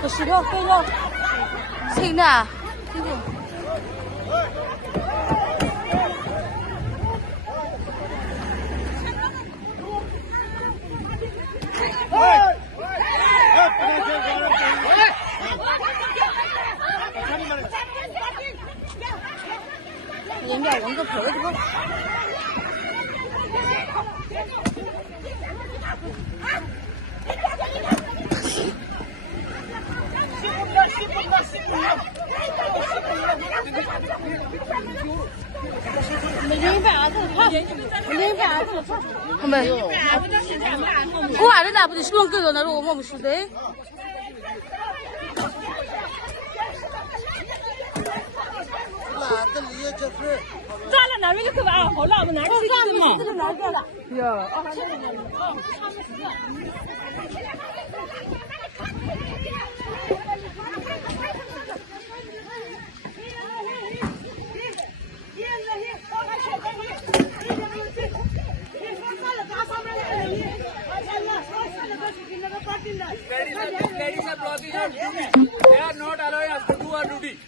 不是了，对了，谁呢？对对。人家玩个婆子不？我还得拿不得，是弄个那路我们输的。咋了？那边就去吧，好了，我们哪儿去嘛？哟。Ladies are blocking our duty. They are not allowing us to do our duty.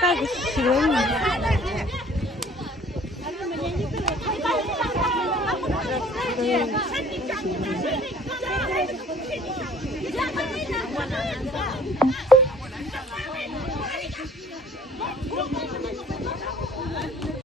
Cái